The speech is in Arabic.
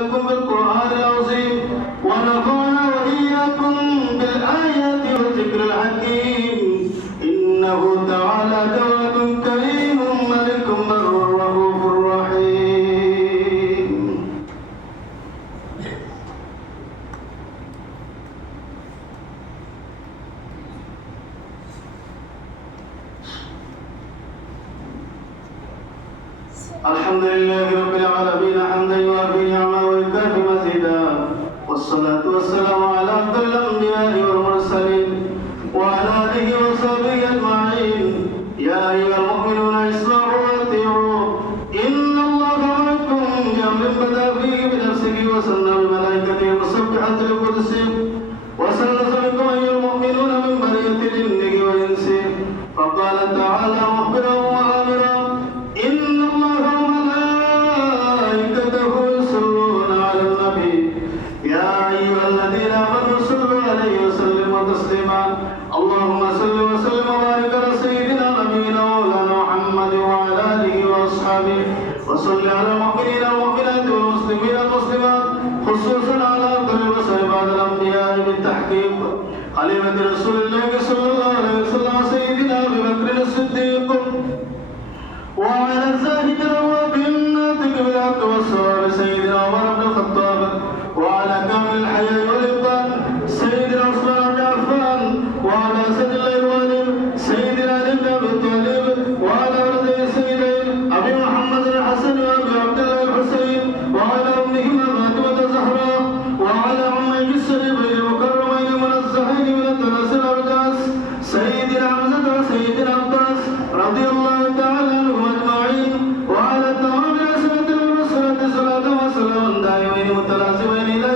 لكم بالقرآن العظيم ونفعنا وإياكم بالآيات والذكر الحكيم إنه تعالى جواد كريم ملك بر رؤوف رحيم. الحمد لله رب العالمين حمدا يوافي نعمه ويكافي مزيدا، والصلاة والسلام على أفضل الأنبياء والمرسلين وعلى آله وصحبه أجمعين. يا أيها المؤمنون اسمعوا وأطيعوا إن الله معكم بأمر بدأ فيه بنفسه وسنى بملائكته المسبحة لقدسه وسلس بكم أيها المؤمنون من برية جنه وإنسه، فقال تعالى مخبرا وآمرا إن الله وملائكته يصلون على النبي يا أيها الذين آمنوا صلوا عليه وسلموا تسليما. اللهم صل وسلم وبارك على سيدنا نبينا مولانا محمد وعلى آله وأصحابه، وصل على المؤمنين والمؤمنات والمسلمين والمسلمات، خصوصا على أفضل الرسل بعد الأنبياء بالتحقيق خليفة رسول الله صلى الله عليه وسلم سيدنا أبي بكر الصديق، وعلى الزاهد الأواب الناطق بالحق والصواب سيدنا عمر بن الخطاب، وعلى كامل الحياء والإبطال سيدنا عثمان بن عفان، وعلى أسد الله الوالد سيدنا علي بن أبي طالب، وعلى ولدي سيدين أبي محمد الحسن وأبي عبد الله الحسين، وعلى أمهما فاطمة الزهراء، وعلى عمي الشريفين المكرمين المنزهين من الدنس الأرجاس سيدنا حمزة وسيدنا عباس رضي الله تعالى عنهم أجمعين، وعلى تمام الأسرة والنصرة صلاة وسلام دائمين متلازمين إلى